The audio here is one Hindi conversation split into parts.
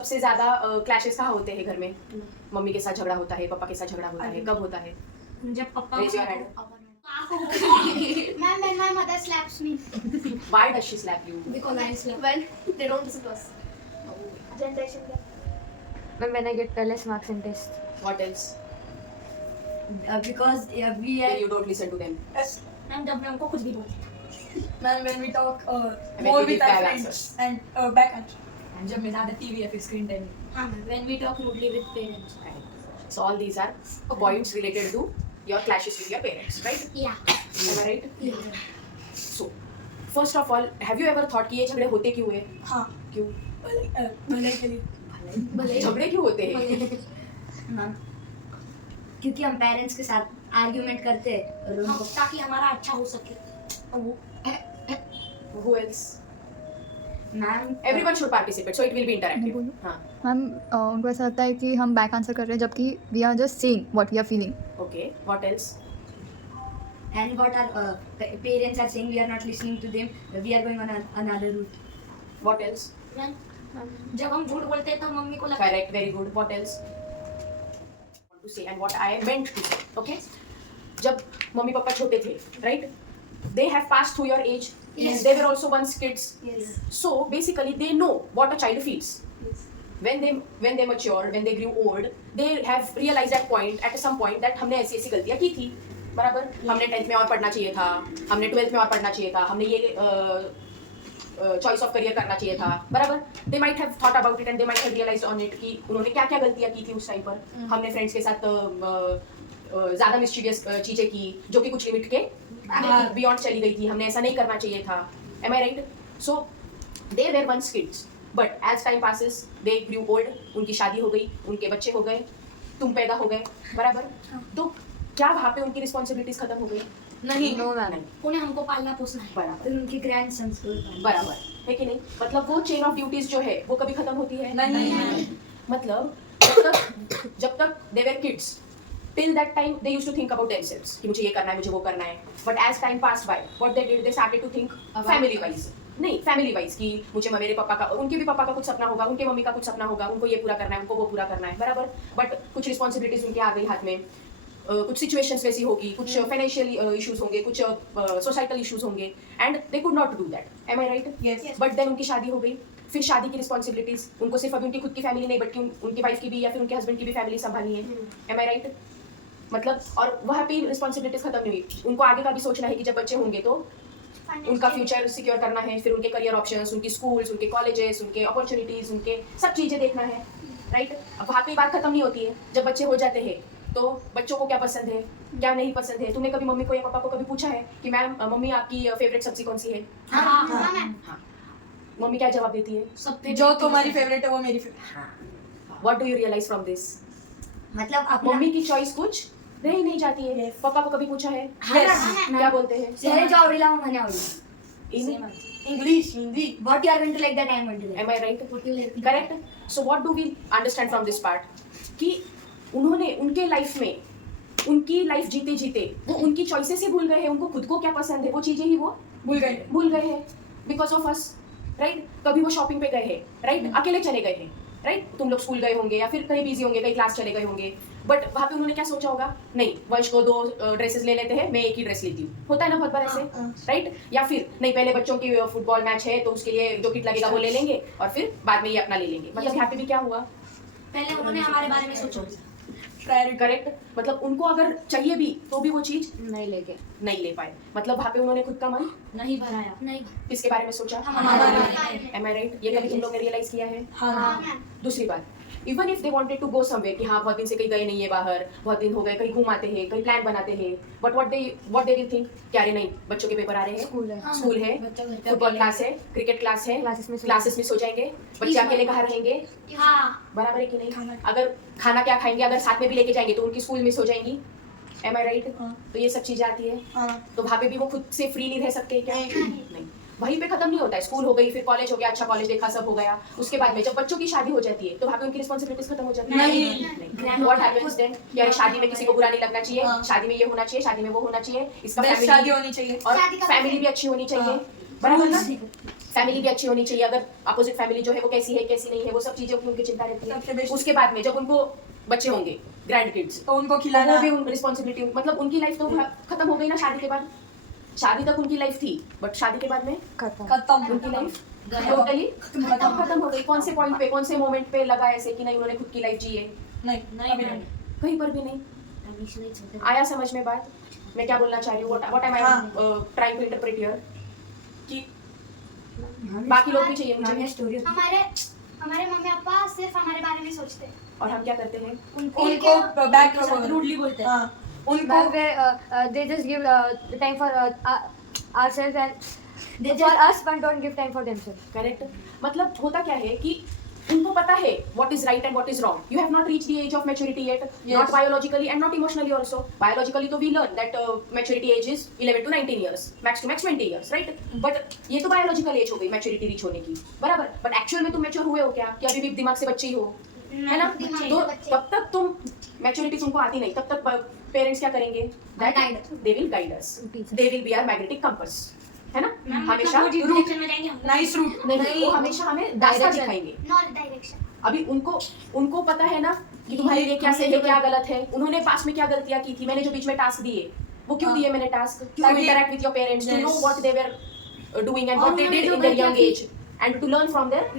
सबसे ज्यादा क्लैशेस कहाँ होते हैं घर में? मम्मी के साथ झगड़ा होता है, पापा के साथ झगड़ा होता है, कब होता है? जब पापा Raise your hand. Ma'am, when my mother slaps me. Why does she slap you? because I slept. When they don't listen to us. Generation gap. When I get less marks in test. What else? Because we When are. you don't listen to them. Ma'am जब मैं उनको कुछ भी बोलती Man, when we talk when more we with give our bad friends answers. and back answer. And जब मैं ज़्यादा TV या फिर screen time. हाँ when we talk rudely with parents. So all these are points related to your clashes with your parents, right? Yeah. Am I right? Yeah. So, first of all, have you ever thought कि ये झगड़े होते क्यों है? हाँ. क्यों? भलाई के लिए. झगड़े क्यों होते हैं? मैम क्योंकि हम पेरेंट्स के साथ आर्ग्यूमेंट करते हैं और उनको ताकि हमारा अच्छा हो सके. Who else? Ma'am Everyone should participate, so it will be interactive. बोलूं? हाँ. मैम उनको ऐसा लगता है कि हम बैक आंसर कर रहे हैं जबकि we are just saying what we are feeling. Okay. What else? and what our parents are saying we are not listening to them, we are going on another route. What else? जब हम झूठ बोलते हैं तो मम्मी को लगता है Correct. Very good. What else? Want to say and what I meant to say. Okay. जब मम्मी पापा छोटे थे, right? They have passed through your age. Yes. They were also once kids. yes. So basically, they know what a child feels. When they matured, when they grew old, they have realized at some point that हमने ऐसी ऐसी गलतियाँ की थी, बराबर? हमने 10th में और पढ़ना चाहिए था, हमने 12th में और पढ़ना चाहिए था, हमने ये चॉइस ऑफ करियर करना चाहिए था, बराबर? They might have thought about it and they might have realized on it कि उन्होंने क्या क्या गलतियाँ की थी उस टाइम पर. हमने फ्रेंड्स के साथ ज़्यादा मिस्चीवियस चीज़ें की जो कि कुछ लिमिट के बियॉन्ड चली गई थी, हमने ऐसा नहीं करना चाहिए था. Am I right? So they were once kids. But as time passes, they grew old. उनकी शादी हो गई, उनके बच्चे हो गए, तुम पैदा हो गए, बराबर? तो क्या वहाँ पे उनकी रिस्पॉन्सिबिलिटीज खत्म हो गई? नहीं. No ma'am. उन्हें हमको पालना पोसना है बराबर. फिर उनके ग्रैंड सन्स को बराबर है कि नहीं? मतलब वो चेन ऑफ ड्यूटीज जो है वो कभी खत्म होती है? नहीं. मतलब जब तक they were kids till that time they used to think about themselves कि मुझे ये करना है, मुझे वो करना है. But as time pass by what they did, they started to think family wise. नहीं, फैमिली वाइज कि मुझे मेरे पापा का, उनके भी पापा का कुछ सपना होगा, उनके मम्मी का कुछ सपना होगा, उनको ये पूरा करना है, उनको वो पूरा करना है, बराबर? बट कुछ रिस्पॉन्सिबिलिटीज उनके आ गई हाथ में, कुछ सिचुएशंस वैसी होगी, कुछ फाइनेंशियल इश्यूज होंगे, कुछ सोसाइटल इश्यूज होंगे and they could not do that. Am I right? Yes. But then उनकी शादी हो गई, फिर शादी की रिस्पॉन्सिबिलिटीज उनको सिर्फ अभी उनकी खुद की फैमिली नहीं बल्कि उनकी वाइफ की भी या फिर उनके हस्बैंड की भी फैमिली संभालनी है. M I right? मतलब और वहाँ पे रिस्पॉन्सिबिलिटीज खत्म नहीं हुई, उनको आगे का भी सोचना है कि जब बच्चे होंगे तो उनका फ्यूचर सिक्योर करना है, फिर उनके करियर ऑप्शंस, उनकी स्कूल्स, उनके कॉलेजेस, उनके अपॉर्चुनिटीज, उनके सब चीज़ें देखना है, राइट? अब वहाँ पे बात खत्म नहीं होती है. जब बच्चे हो जाते हैं तो बच्चों को क्या पसंद है, क्या नहीं पसंद है. तुमने कभी मम्मी को या पापा को कभी पूछा है कि मैम मम्मी आपकी फेवरेट सब्जी कौन सी है? हाँ हाँ. मम्मी क्या जवाब देती है? सब जो तुम्हारी फेवरेट है वो मेरी favourite. What do you realise from this? मतलब अपना मम्मी की चॉइस कुछ रह ही नहीं जाती है. Yes. पापा को कभी पूछा है? Yes. क्या बोलते हैं? सर जो आवडीला मग म्हणे आवडीला In- English, Hindi. what you are going to like that I am going to like. Am I right? What you like. Correct. So what do we understand from this part? कि उन्होंने उनके लाइफ में उनकी लाइफ जीते जीते वो उनकी चॉइसेस ही भूल गए हैं, उनको खुद को क्या पसंद है वो चीजें ही वो भूल गए हैं बिकॉज ऑफ अस, राइट? कभी वो शॉपिंग पे गए हैं, राइट? अकेले चले गए हैं, राइट? तुम लोग स्कूल गए होंगे या फिर कहीं बिजी होंगे, कहीं क्लास चले गए होंगे, बट वहाँ पे उन्होंने क्या सोचा होगा? नहीं, वंश को 2 ड्रेसेस ले लेते हैं, मैं एक ही ड्रेस लेती हूँ. होता है ना बहुत बार ऐसे, राइट? या फिर नहीं, पहले बच्चों की फुटबॉल मैच है तो उसके लिए जो किट लगेगा वो ले लेंगे और फिर बाद में ये अपना ले लेंगे. मतलब यहाँ पे भी क्या हुआ? पहले उन्होंने हमारे बारे में सोचा Priority. करेक्ट. मतलब उनको अगर चाहिए भी तो भी वो चीज नहीं लेके नहीं ले पाए. मतलब वहाँ पे उन्होंने खुद का मन नहीं भराया नहीं किसके बारे में सोचा? हमारे Am I right? ये कभी तुम लोग ने रियलाइज किया है? हाँ. दूसरी बात, even if they wanted to go somewhere कि हाँ बहुत दिन से कहीं गए नहीं है बाहर, बहुत दिन हो गए, कहीं घूम आते हैं, कहीं प्लान बनाते हैं, but what they will think कि अरे नहीं, बच्चों के पेपर आ रहे हैं, स्कूल है, फुटबॉल क्लास है, क्रिकेट क्लास है, क्लासेस मिस हो जाएंगे, बच्चे अकेले कहाँ रहेंगे? हाँ बराबर है कि नहीं? अगर खाना क्या खाएंगे, अगर साथ में भी लेके जाएंगे तो उनकी स्कूल मिस हो जाएंगी. Am I right? हाँ. तो ये सब चीजें आती है. हाँ. तो वहाँ पे भी वो खुद से फ्रीली रह सकते हैं क्या? नहीं. वहीं पे खत्म नहीं होता है. स्कूल हो गई, फिर कॉलेज हो गया, अच्छा कॉलेज देखा, सब हो गया, उसके बाद में जब बच्चों की शादी हो जाती है तो वहाँ पे उनकी रिस्पॉन्सिबिलिटीज खत्म हो जाती है. नहीं. What happens then? यार शादी में किसी को बुरा नहीं लगना चाहिए, हाँ. शादी में ये होना चाहिए, शादी में वो होना चाहिए, इसका Best शादी फैमिली होनी चाहिए. और शादी का फैमिली भी अच्छी होनी चाहिए, हाँ. बराबर ना? Rules. फैमिली भी अच्छी होनी चाहिए, अगर अपोजिट फैमिली जो है वो कैसी है कैसी नहीं है, वो सब चीजें की उनकी चिंता रहती सबसे है। best- उसके बाद में जब उनको बच्चे होंगे, ग्रैंड किड्स, तो उनको वो खिलाना भी उन रिस्पॉन्सिबिलिटी, मतलब उनकी लाइफ तो खत्म हो गई ना शादी के बाद। शादी तक उनकी लाइफ थी, बट शादी के बाद में खत्म उनकी लाइफ टोटली खत्म हो गई। कौन से पॉइंट पे, कौन से मोमेंट पे लगा ऐसे कि नहीं उन्होंने खुद की लाइफ जी है? नहीं अभी नहीं। कहीं पर भी नहीं आया समझ में बात। मैं क्या बोलना चाह रही हूँ, what am I trying to interpret here, कि बाकी लोग भी चाहिए मुझे, स्टोरी हमारे हमारे मम्मी पापा सिर्फ हमारे बारे में सोचते हैं। और हम क्या करते हैं? उनको बैक रूडली बोलते हैं। हाँ उनको they just give time for ourselves and for us but don't give time for themselves. Correct. मतलब होता क्या है कि उनको पता है what is right and what is wrong. You have not reached the age of maturity yet, not biologically and not emotionally also. Biologically तो we learn that maturity age is 11 to 19 years, max to max 20 years, right? But ये तो biological age हो गई maturity reach होने की, बराबर? But actual में तुम mature हुए हो क्या? कि अभी भी दिमाग से बच्चे ही हो, है ना? तो तब तक तुम maturity तुमको आती नहीं, तब तक पेरेंट्स क्या करेंगे? That they will guide us. They will be our magnetic compass, है ना? हमेशा डायरेक्शन में जाएंगे हम। नाइस रूट नहीं, वो हमेशा हमें रास्ता दिखाएंगे। North direction. अभी उनको पता है ना कि तुम्हारे लिए क्या सही है क्या गलत है, उन्होंने पास में क्या गलतियां की थी, मैंने जो बीच में टास्क दिए वो क्यों दिए मैंने टास्क, टू ताकि- interact with your parents, to know Yes. What they were doing and और व्हाट दे उन्होंने डिड जो इन देयर गलतियां यंग की- age and to learn from their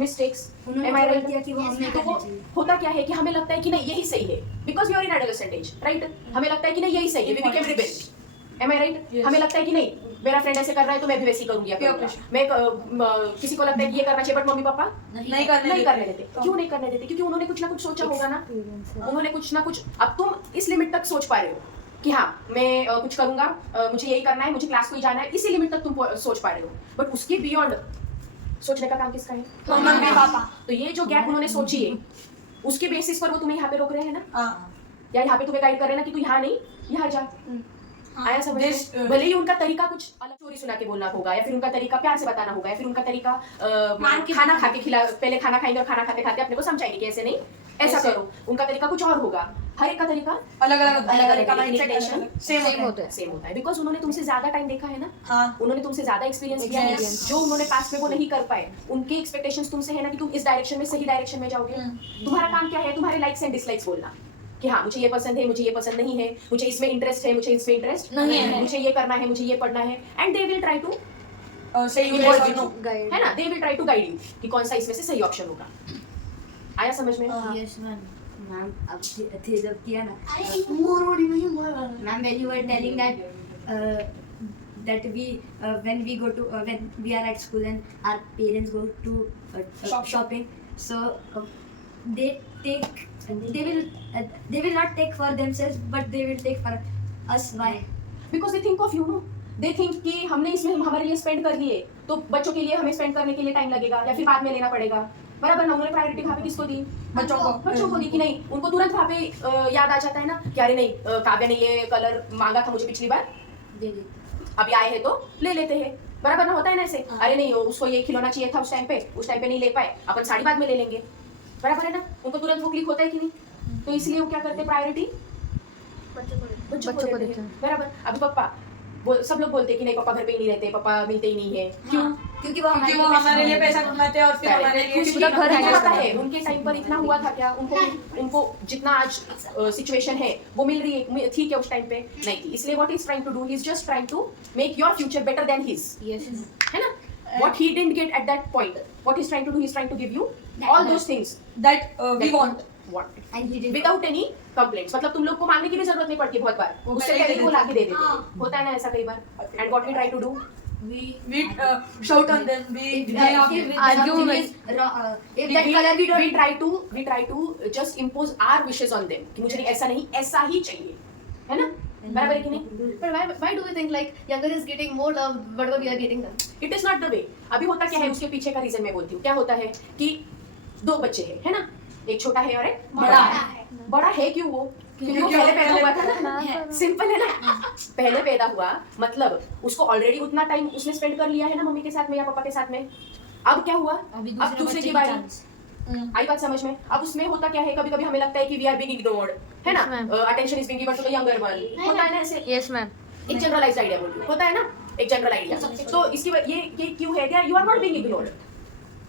mistakes. उन्होंने एम आई जो राइट? गलतियां की वो हमने तो वो करनी चाहिए। होता क्या है कि हमें लगता है कि नहीं यही सही है, because we are in adolescent age, right? हमें लगता है कि नहीं यही सही है, we became rebel. Am I right? Yes. हमें लगता है कि नहीं मेरा फ्रेंड ऐसे कर रहा है तो मैं भी वैसे ही करूंगी या Peer करूंगा। pressure. मैं किसी को लगता है कि ये करना चाहिए बट मम्मी पापा नहीं करने नहीं करने देते। क्यों नहीं करने देते? क्योंकि उन्होंने कुछ ना कुछ सोचा होगा ना, उन्होंने कुछ ना कुछ। अब तुम इस लिमिट तक सोच पा रहे हो कि हाँ मैं कुछ करूंगा, मुझे यही करना है, मुझे क्लास को ही जाना है, इसी लिमिट तक तुम सोच पा रहे हो, बट उसके बियॉन्ड सोचने का काम किसका है? Mummy papa. तो ये जो गैप उन्होंने सोची है उसके बेसिस पर वो तुम्हें यहाँ पे रोक रहे हैं ना, हाँ या यहाँ पे तुम्हें गाइड कर रहे हैं ना कि तू यहाँ नहीं यहाँ जा। आया समझ This, में? भले ही उनका तरीका कुछ अलग स्टोरी सुना के बोलना होगा, या फिर उनका तरीका प्यार से बताना होगा, या फिर उनका तरीका खाना खा के खिला, पहले खाना खाएंगे और खाना खाते खाते अपने को समझाएंगे कि ऐसे नहीं ऐसा ऐसे। करो। उनका तरीका कुछ और होगा, हर एक का तरीका अलग अलग अलग का अलग mindset inclination अलग- सेम होता है सेम होता है, बिकॉज उन्होंने तुमसे ज्यादा टाइम देखा है ना, हाँ उन्होंने तुमसे ज्यादा एक्सपीरियंस किया है, Yes. जो उन्होंने पास्ट में वो नहीं कर पाए। उनके एक्सपेक्टेशंस तुमसे है ना कि तुम इस डायरेक्शन में सही डायरेक्शन में जाओगे। तुम्हारा काम क्या है? तुम्हारे लाइक्स एंड डिसलाइक्स बोलना कि हाँ मुझे ये पसंद है, मुझे ये पसंद नहीं है, मुझे इसमें इंटरेस्ट है, मुझे इसमें इंटरेस्ट नहीं है। मुझे ये करना है, मुझे ये पढ़ना है, and they will try to सही Yes, नो Guide. है ना, they will try to guide you कि कौन सा इसमें से सही ऑप्शन होगा। आया समझ में? हाँ। यस मैम अब थे जब किया ना अरे ma'am when you were telling that we when we go to when we are at school and our parents go to shopping, so they will not take for themselves but they will take for us. Why? Because they think of you know, they think कि हमने इसमें हमारे लिए स्पेंड कर दिए तो बच्चों के लिए हमें स्पेंड करने के लिए टाइम लगेगा या फिर बाद में लेना पड़ेगा, बराबर ना? उन्होंने प्रायोरिटी वहाँ पे किसको दी? बच्चों को दी कि नहीं? उनको तुरंत वहाँ पे याद आ जाता है ना कि अरे नहीं काव्या ने ये कलर मांगा था मुझे पिछली बार, दे दे अभी आए हैं तो ले लेते हैं, बराबर ना? होता है ना ऐसे, अरे नहीं उसको ये खिलौना चाहिए था उस टाइम पे नहीं ले पाए, अपन साड़ी बाद में ले लेंगे, बराबर है ना? उनको तुरंत वो क्लिक होता है कि नहीं? तो इसलिए वो क्या करते हैं? प्रायोरिटी बच्चों को देते हैं, बराबर। अभी पापा सब लोग बोलते हैं कि नहीं पापा घर पे ही नहीं रहते, पापा मिलते ही नहीं है, क्यों? क्योंकि वो हमारे लिए पैसा कमाते हैं और फिर हमारे लिए पूरा घर handle पता है उनके टाइम पर इतना हुआ था क्या? उनको जितना आज सिचुएशन है वो मिल रही है थी क्या उस टाइम पे? नहीं थी। इसलिए what is trying to do, he is just trying to make your future better than his, है ना? What he didn't get at that point, what he's trying to do, he's trying to give you all those things that we want. and he did without any complaints. मतलब तुम लोग को मांगने की भी जरूरत नहीं पड़ती बहुत बार, वो उससे पहले पहले ही ही वो लाके दे देते हाँ। हैं। होता है ना ऐसा कई बार। And what we try to do, We shout on them. We argue with- if that color we try to just impose our wishes on them कि मुझे ऐसा नहीं ऐसा ही चाहिए, है ना? बराबर है कि नहीं? But why do we think like younger is getting more love whatever we are getting them? It is not the way. अभी होता क्या है उसके पीछे का रीजन मैं बोलती हूँ। क्या होता है कि दो बच्चे हैं, है ना? एक छोटा है और एक बड़ा है। बड़ा है क्यों वो? क्योंकि वो पहले पैदा हुआ था ना, सिंपल है ना? पहले पैदा हुआ मतलब उसको ऑलरेडी उतना टाइम उसने स्पेंड कर लिया है ना मम्मी के साथ में या पापा के साथ में। अब क्या हुआ? अब दूसरे की बारी आई बात समझ में? अब उसमें होता क्या है, कभी कभी हमें लगता है कि वी आर बीइंग इग्नोर्ड, है ना? Attention is being given to the younger one, होता है ना ऐसे? Yes, ma'am. एक जनरलाइज्ड आइडिया बोल रही हूँ, होता है ना? एक जनरल आइडिया। तो इसकी ये क्यों है क्या? You are not being ignored,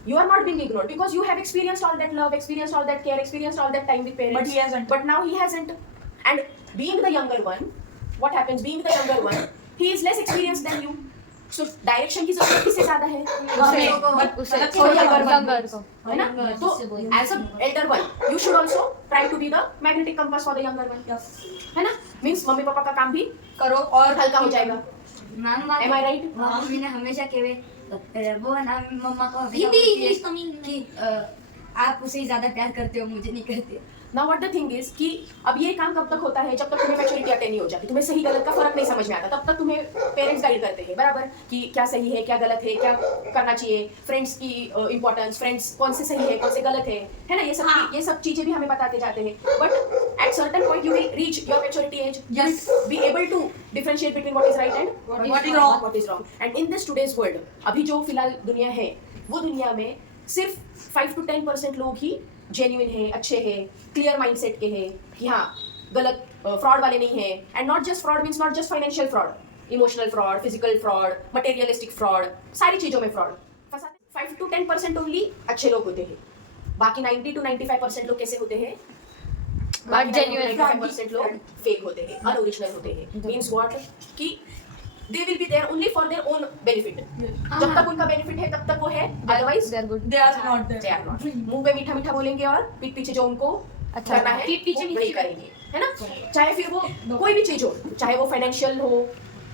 you are not being ignored because you have experienced all that love, experienced all that care, experienced all that time with parents, But he hasn't. but now he hasn't. And being the younger one, what happens? Being the younger one, he is less experienced than you, so direction की जरूरत किससे ज्यादा है? younger को, है ना? तो as a elder one, you should also try to be the magnetic compass for the younger one, है ना? Means मम्मी पापा का काम भी करो और हल्का हो जाएगा। Ma'am Am I right? Mummy ने हमेशा कहे वो ना मम्मा को हमेशा हिंदी, बोलती है इंग्लिश, तमिल। कि आप उसे ज्यादा प्यार करते हो, मुझे नहीं करते। Now what the thing is कि अब ये काम कब तक होता है? जब तक तुम्हें मैच्योरिटी अटेन नहीं हो जाती, तुम्हें सही गलत का फर्क नहीं समझ में आता, तब तक तुम्हें पेरेंट्स गाइड करते हैं बराबर कि क्या सही है क्या गलत है, क्या करना चाहिए, फ्रेंड्स की इंपॉर्टेंस, फ्रेंड्स कौन से सही है कौन से गलत है ना? ये सब चीजें भी हमें बताते जाते हैं। But at certain point you will reach your maturity age, you will be able to differentiate between what is right and what is wrong. And in this today's world, अभी जो फिलहाल दुनिया है, वो दुनिया में सिर्फ 5 to 10% लोग ही जेन्युइन है, अच्छे हैं, क्लियर माइंडसेट के हैं कि हाँ गलत फ्रॉड वाले नहीं है। And not just fraud means not just financial fraud, emotional fraud, physical fraud, materialistic fraud, सारी चीजों में फ्रॉड। 5 to 10% ओनली अच्छे लोग होते हैं, बाकी 90 to 95% लोग कैसे होते हैं? बाकी 90 to 95% लोग फेक होते हैं, अनओरिजिनल होते हैं। मीन्स व्हाट कि they will be there only for their own benefit, जब तक उनका बेनिफिट है तब तक वो है, otherwise they are good. they are not there. they are not। मुंह पे मीठा मीठा बोलेंगे और पीठ पीछे जो उनको अच्छा करना है पीठ पीछे वो वही करेंगे, है ना? चाहे फिर वो कोई भी चीज हो, चाहे वो फाइनेंशियल हो,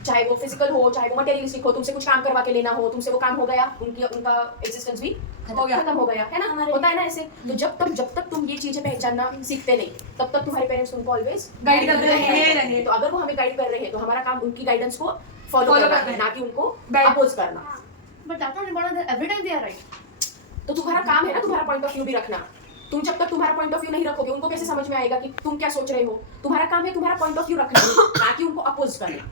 चाहे वो फिजिकल हो, चाहे वो मटेरियलिस्टिक हो, तुमसे कुछ काम करवा के लेना हो, तुमसे वो काम हो गया, उनका एग्जिस्टेंस भी खत्म हो गया, है ना? होता है ना ऐसे। तो जब तक तुम ये चीजें पहचानना सीखते नहीं, तब तक तुम्हारे पेरेंट्स तुमको ऑलवेज गाइड करते रहे। तो अगर वो हमें गाइड कर रहे हैं तो हमारा काम उनकी गाइडेंस को फॉलो करना है, ना कि उनको अपोज करना। But that's not important that every time they are right. तो तुम्हारा काम है ना तुम्हारा पॉइंट ऑफ व्यू भी रखना। तुम जब तक तुम्हारा पॉइंट ऑफ व्यू नहीं रखोगे, उनको कैसे समझ में आएगा कि तुम क्या सोच रहे हो? तुम्हारा काम है तुम्हारा पॉइंट ऑफ व्यू रखना, ना कि उनको अपोज करना।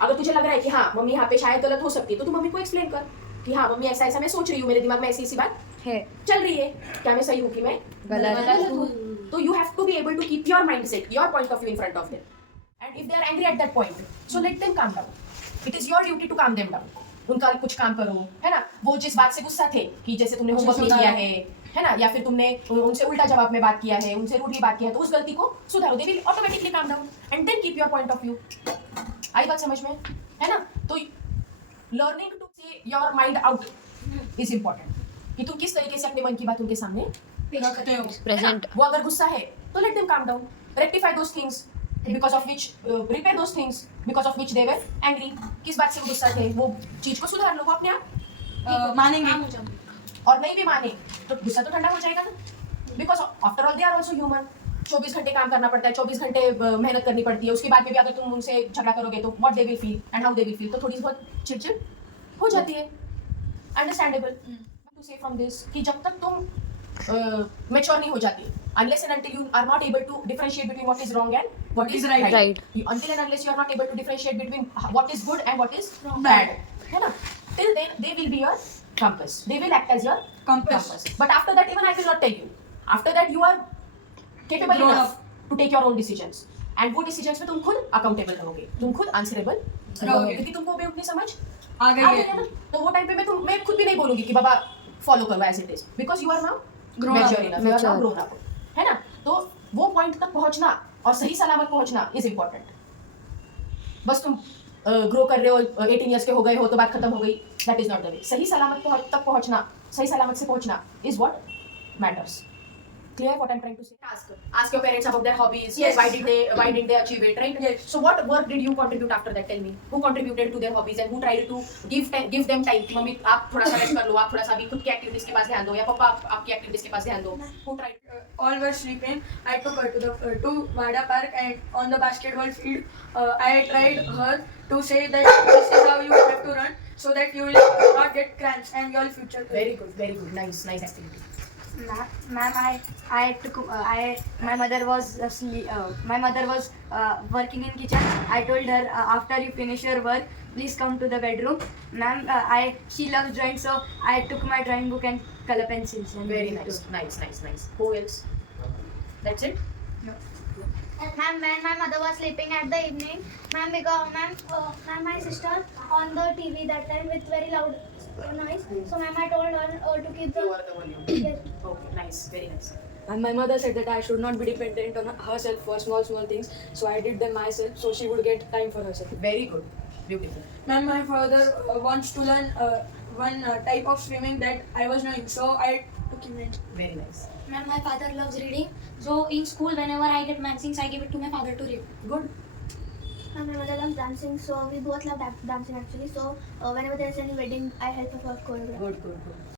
अगर तुझे लग रहा है कि हाँ मम्मी यहाँ पे शायद गलत हो सकती है, तो तुम मम्मी को एक्सप्लेन कर कि हाँ मम्मी ऐसा ऐसा मैं सोच रही हूँ, मेरे दिमाग में ऐसी ऐसी बात है, चल रही है, क्या मैं सही हूँ कि मैं गलत हूँ? तो you have to be able to keep your mindset, your point of view in front of them. And if they are angry at that point, so let them calm down. It is your duty to calm them down. उनका कुछ काम करो, है ना? वो जिस बात से गुस्सा थे कि जैसे तुमने होमवर्क नहीं किया है ना, या फिर तुमने उनसे उल्टा जवाब में बात किया है, उनसे रूडली बात किया है, तो उस गलती को सुधारो। They will automatically calm down and then keep your point of view. आई बात समझ में, है ना? तो learning to say your mind out is important, कि तुम किस तरीके से अपने मन की बात उनके सामने रखते हो। प्रेजेंट। वो अगर गुस्सा है तो late them calm down, rectify those things because of which, repair those things because of which they were angry. किस बात से वो गुस्सा थे, वो चीज को सुधार लो वो अपने आप। मानेंगे और नहीं भी माने तो गुस्सा तो ठंडा हो जाएगा ना, because after all they are also human. 24 घंटे काम करना पड़ता है, 24 घंटे मेहनत करनी पड़ती है, उसके बाद में भी अगर तुम उनसे झगड़ा करोगे तो what they will feel and how they will feel, तो थोड़ी बहुत चिड़चिड़ हो जाती है, अंडरस्टैंडेबल। टू से फ्रॉम दिस कि जब तक तुम मैच्योर नहीं हो जाती, unless and until you are not able to differentiate between what is wrong and what is right. Right. Until and unless you are not able to differentiate between what is good and what is bad, है ना? Till then they will be your compass. They will act as your Compass. But after that, even I will not tell you. After that, you are capable Grown enough to take your own decisions. And वो decisions में तुम खुद accountable रहोगे, तुम खुद answerable रहोगे, क्योंकि तुमको बेवकूफ समझ आ गई है। है ना? तो वो टाइम पे मैं खुद भी नहीं बोलूंगी कि बाबा फॉलो करो as it is, because you are now Grown up. mature enough, you are now grown up, है ना? तो वो पॉइंट तक पहुंचना और सही सलामत पहुंचना इज इम्पोर्टेंट। बस तुम ग्रो कर रहे हो, 18 ईयर्स के हो गए हो तो बात खत्म हो गई, that is not the way. सही सलामत तक पहुंचना, सही सलामत से पहुंचना is what matters. Clear what I'm trying to say? Ask your parents about their hobbies. Yes. Why did they achieve it, right? Yes. So what work did you contribute after that? Tell me. Who contributed to their hobbies and who tried to give them time? कि मम्मी आप थोड़ा सा रेस्ट कर लो, आप थोड़ा सा भी खुद की एक्टिविटीज के पास ध्यान दो, या पापा आपकी एक्टिविटीज के पास ध्यान दो. Who tried? All were sleeping. I took her to Vada Park, and on the basketball field, I tried her to say that this is how you have to run so that you will not get cramps and your future. Very good. Nice activity. Ma'am, my mother was working in kitchen. I told her after you finish your work, please come to the bedroom. Ma'am, she loves drawing, so I took my drawing book and color pencils. And Very nice. Who else? That's it? No. Ma'am, when my mother was sleeping at the evening, ma'am, my sister on the TV that time with very loud noise. So ma'am, I told her to keep the. Lower the volume. Yes. Okay, nice, very nice. And my mother said that I should not be dependent on herself for small things, so I did them myself, so she would get time for herself. Very good, beautiful. Ma'am, my father wants to learn one type of swimming that I was knowing, so I took him in. Very nice. Ma'am, my father loves reading. So in school, whenever I get magazines, I give it to my father to read. Good. Ma'am, my mother loves dancing, so we both love dancing actually. So whenever there is any wedding, I help her for choreography. Good, good, good.